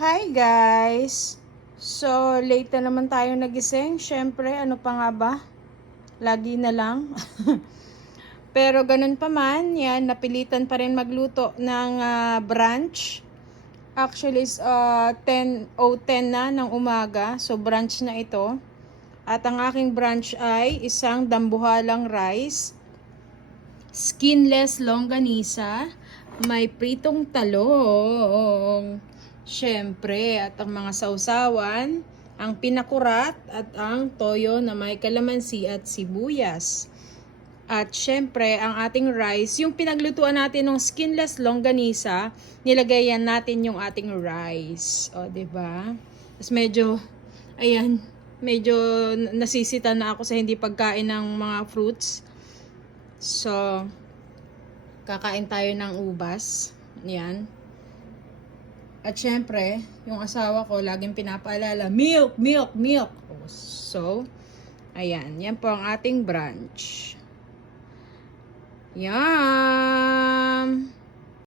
Hi guys! So, late na naman tayo nagising. Syempre, ano pa nga ba? Lagi na lang. Pero ganun pa man, yan, napilitan pa rin magluto ng brunch. Actually, 10:10 na ng umaga. So, brunch na ito. At ang aking brunch ay isang dambuhalang rice, skinless longganisa, may pritong talong, syempre, at ang mga sausawan, ang pinakurat at ang toyo na may kalamansi at sibuyas. At syempre, ang ating rice, yung pinaglutuan natin ng skinless longganisa, nilagayan natin yung ating rice. O, 'di ba? Tapos medyo, ayan, medyo nasisita na ako sa hindi pagkain ng mga fruits. So, kakain tayo ng ubas. Yan. At syempre, yung asawa ko, laging pinapaalala, milk, milk, milk. So, ayan. Yan po ang ating brunch. Yan.